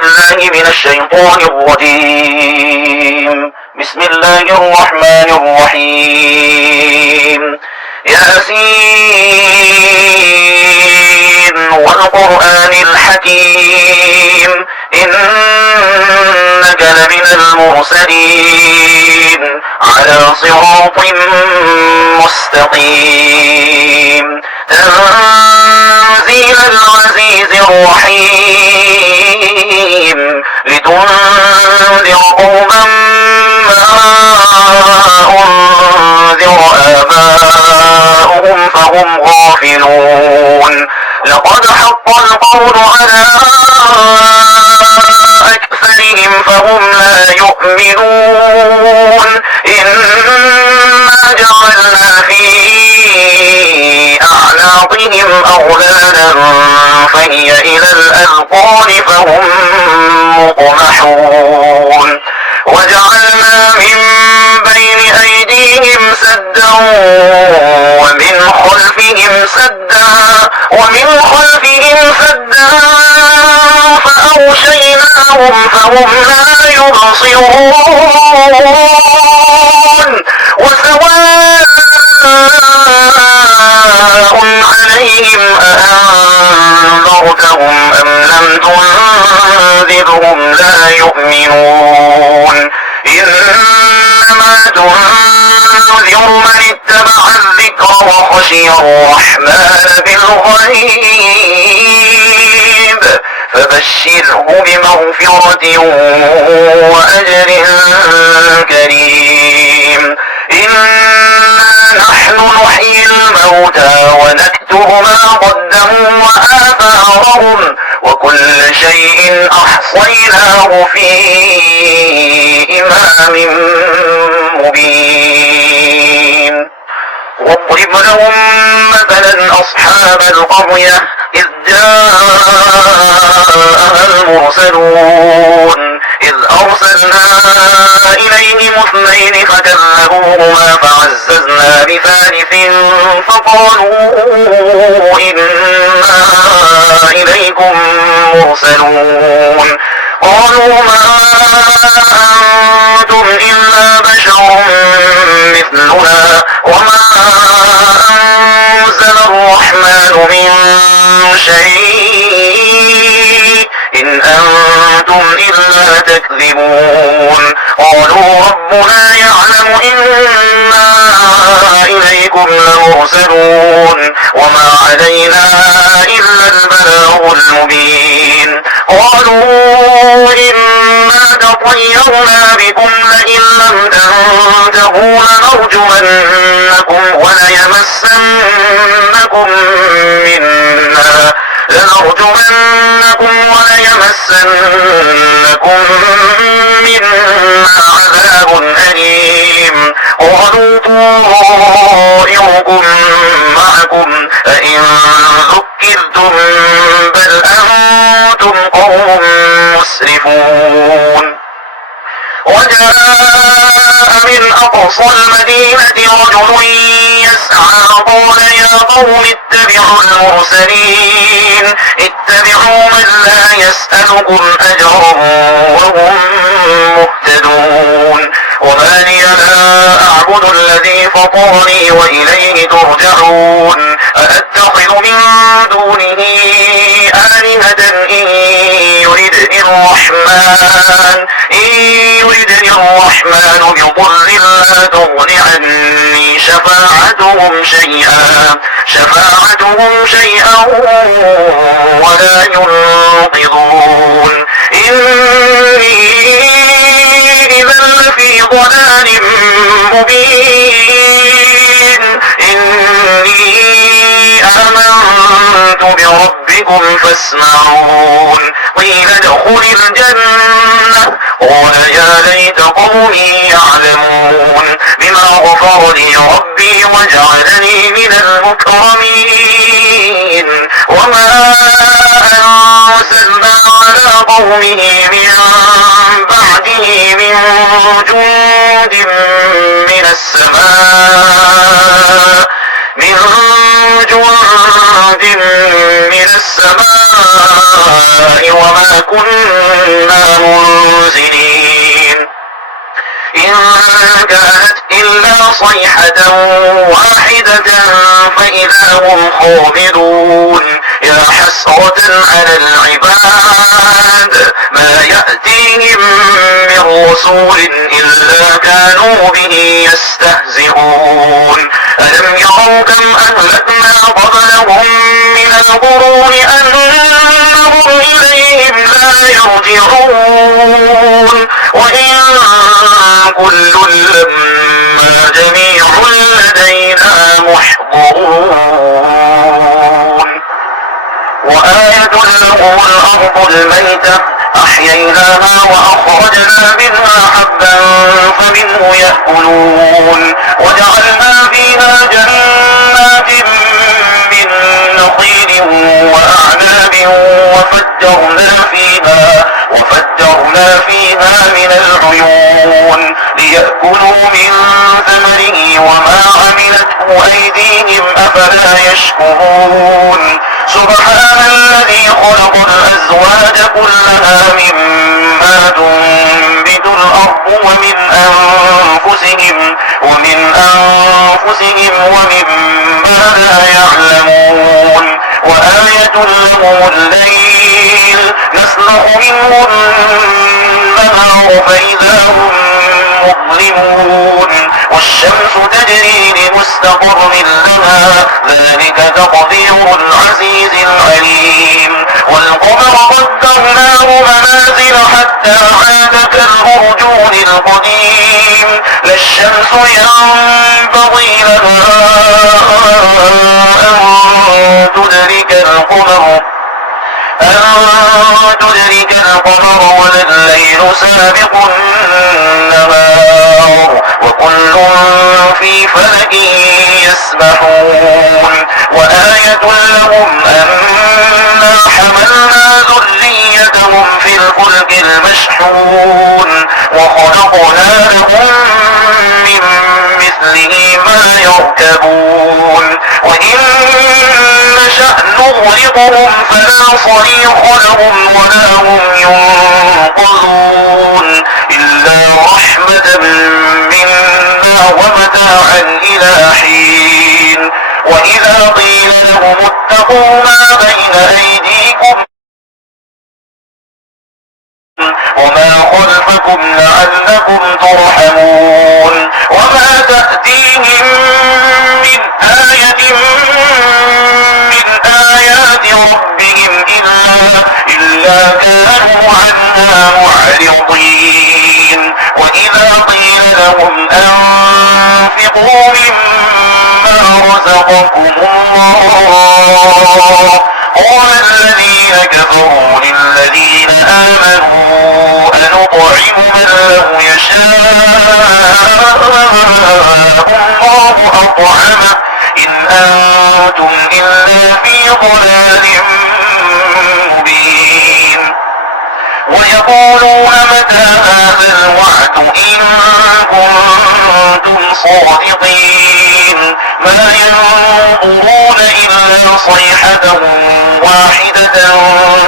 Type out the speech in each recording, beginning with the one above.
بالله من الشيطان الرجيم. بسم الله الرحمن الرحيم. ياسين والقرآن الحكيم إنك لمن المرسلين على صراط مستقيم تنزيل العزيز الرحيم لتنذر قوما ما أنذر آباؤهم فهم غافلون. لقد حق القول على أكثرهم فهم لا يؤمنون. إنا جعلنا في أعناقهم أغلالا فهي إلى الأذقان فهم مقمحون. وجعلنا من بين أيديهم سدا ومن خلفهم سدا فأغشيناهم فهم لا يبصرون. وسواء عليهم أأنذرتهم أم لم تنذرهم لا يؤمنون. إنما تنذر من اتبع الذكر وخشي الرحمن بالغيب فبشره بمغفرة وأجر كريم. إنا نحن نحيي الموتى ونكتب ما قدموا وآثارهم وكل شيء أحصيناه في إمام مبين. واضرب لهم مثلا أصحاب القرية إذ جاءها المرسلون إذ أرسلنا إليهم اثنين فكذبوهما فعززنا بثالث فقالوا إنا إليكم مرسلون. قالوا ما أنتم إلا بشر مثلنا وما أنزل الرحمن من شيء إن أنتم إلا تكذبون. قالوا ربنا يعلم إنا إليكم لمرسلون وما علينا إلا البلاغ المبين. قالوا إنا تطيرنا بكم لئن لم تنتهوا لنرجمنكم وليمسنكم منا عذاب أليم. قالوا طائركم معكم أئن ذكرتم بل أنتم قوم مسرفون. وجاء من أقصى المدينة رجل يسعى قال يا قوم اتبعوا المرسلين اتبعوا من لا يسألكم أجرا وهم مهتدون. وما لي لا أعبد الذي فطرني وإليه ترجعون. أأتخذ من دونه آلهة إن يردني الرحمن بضر لا تغن عني شفاعتهم شيئا ولا ينقذون. إني إذا لفي ضلال مبين. إني آمنت بربكم فاسمعون. قيل ادخل الجنة قال يا ليت قومي يعلمون بما غفر لي ربي وجعلني من المكرمين. وما أرسلنا على قومه من بعده من جند من السماء من جند من السماء وما كنا منزلين إن كانت إلا صيحة واحدة فإذا هم خامدون يا حسرة على العباد ما يأتيهم من رسول إلا كانوا به يستهزئون ألم يروا كم أهلكنا قبلهم من القرون أنهم إليهم لا يرجعون وإن كل لما جميع لدينا محضرون وآية لهم الأرض الميتة أحييناها وأخرجنا منها حبا فمنه يأكلون وجعلنا فيها جنات من نخيل وأعناب وفجرنا فيها من العيون ليأكلوا من ثمره وما عملته أيديهم أفلا يشكرون سبحان الذي خلق الأزواج كلها مما تنبت الأرض ومن أنفسهم ومما لا يعلمون وآية لهم الليل نسلخ منه النهار فإذا هم مظلمون والشمس تجري لمستقر لها ذلك تقدير العزيز العليم والقمر قدرناه منازل حتى عاد كالأرجون القديم لا الشمس ينبغي لها أن تدرك القمر ولا الليل سابق النهار وكل في فلك يسبحون وآية لهم أنا حملنا ذريتهم في الفلك المشحون وخلقنا لهم من مثله ما يركبون وإن نشأ نغرقهم فلا صريخ لهم ولا هم ينقذون إلا رحمة منا ومتاعا إلى حين وإذا قيل لهم اتقوا ما بين أيديكم وما خلفكم لعلكم ترحمون وما تأتيهم من آية من آيات ربهم إلا كانوا عنها معرضين وإذا قيل لهم أنفقوا مما رزقكم الله قال الذين كفروا للذين آمنوا أنطعم من لو يشاء الله أطعمه إن أنتم إلا في ضلال مبين ويقولون متى هذا الوعد إن كنتم صادقين ما ينظرون إلا صيحة واحدة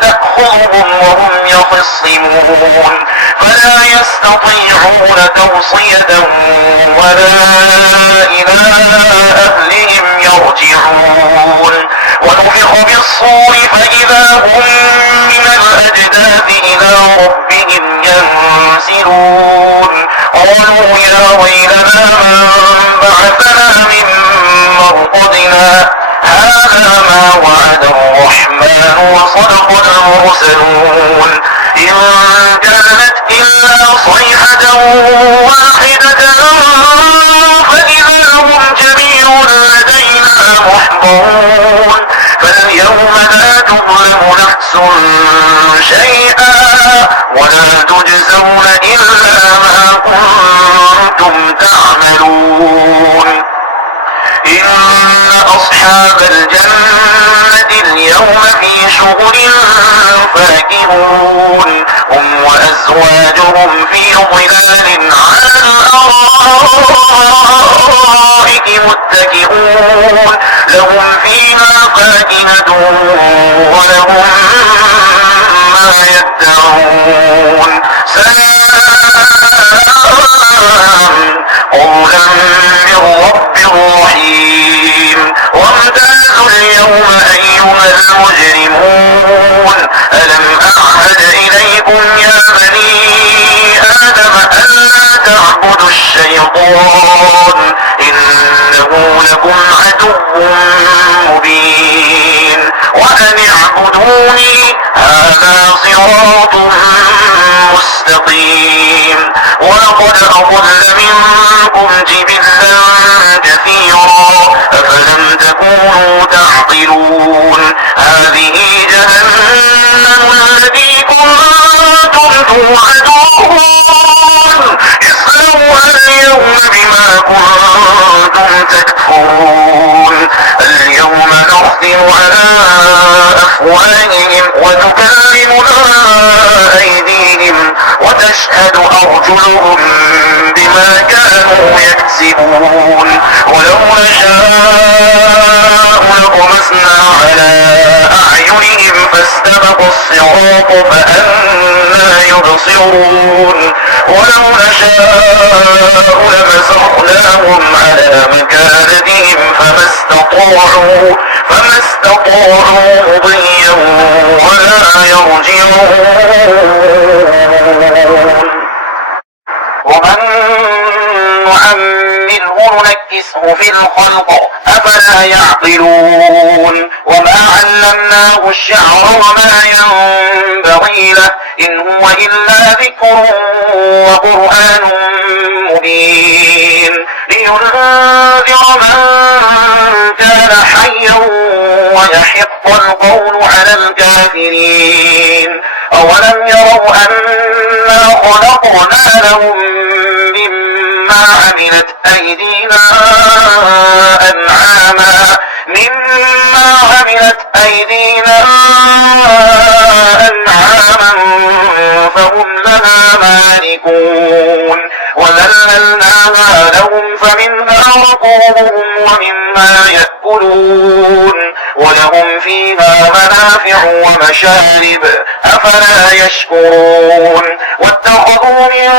تأخذهم وهم يخصمون فلا يستطيعون توصية ولا إلى أهلهم يرجعون ونفخ بالصور فإذا هم من الأجداث إلى ربهم ينسلون قالوا يا ويلنا من بعثنا من مرقدنا هذا ما وعد الرحمن وصدق المرسلون إن كانت إلا صيحة واحدة فإذا هم جميع لدينا محضرون فاليوم لا تظلم نفس شيئا ولا تجزون إلا ما كنتم تعملون إن أصحاب الجنة اليوم في شغل فاكهون هم وأزواجهم في ظلال على الأرائك متكئون لهم فيها فاكهة ولهم ما يدعون سلام قولا من رب رحيم وامتازوا اليوم أيها المجرمون ألم أعهد إليكم يا بني آدم ألا تعبدوا الشيطان إنه لكم عدو مبين وأن اعبدوني هذا صراط مستقيم ولقد أضل منكم جبلا كثيرا أفلم تكونوا تعقلون هذه جهنم التي كنتم توعدون اصلوها اليوم بما كنتم تكفرون اليوم نختم على أفواههم وتكلمنا أيديهم وتشهد أرجلهم بما كانوا يكسبون ولو نشاء لطمسنا على أعينهم فاستبقوا الصراط فأنى يبصرون ولو نشاء لمسخناهم على مكانتهم فما استطاعوا مضيا ولا يرجعون ومن نعمره نكسه في الخلق أفلا يعقلون وما علمناه الشعر وما ينبغي له إن هو إلا ذكر وقرآن مبين لينذر من كان حيا ويحق القول على الكافرين أولم يروا أنا خلقنا لهم مما عملت أيدينا أنعاما فهم لها مالكون وذللناها لهم فمنها ركوبهم ومما يأكلون ولهم فيها منافع ومشارب أفلا يشكرون واتخذوا من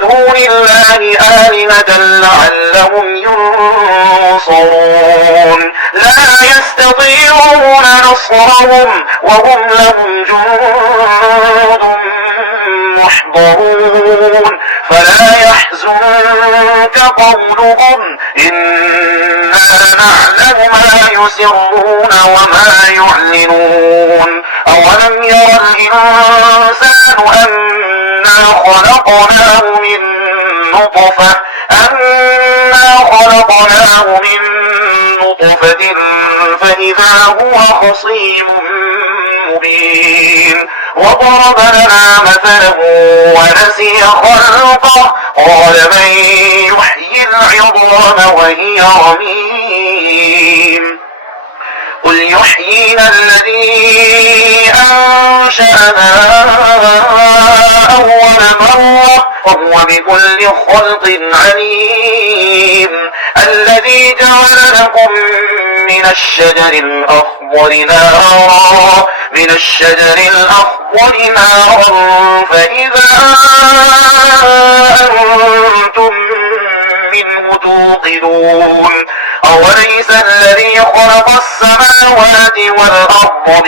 دون الله آلهة لعلهم ينصرون لا يستطيعون نصرهم وهم لهم جند محضرون فلا يحزنك قولهم إنا نعلم ما يسرون وما يعلنون أولم ير الإنسان أنا خلقناه من نطفة فإذا هو خصيم مبين وضرب لنا مثلا ونسي خلقه قال من يحيي العظام وهي رميم قل يحييها الذي أنشأها أول مرة وهو بكل خلق عليم الذي جعل لكم من الشجر الأخضر نارا فإذا أنتم منه توقدون أوليس الذي خلق السماوات والأرض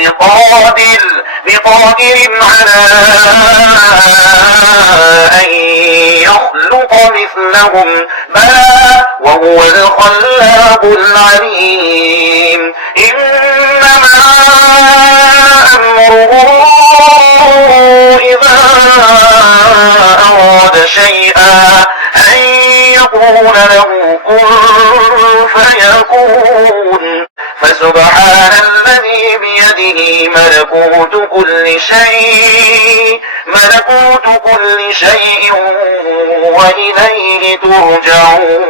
بقادر على أن يخلق مثلهم بلى وهو الخلاق العليم إنما أمره إذا أراد شيئا أن يقول له كن فيكون فسبحان الذي بيده ملكوت كل شيء وإليه ترجعون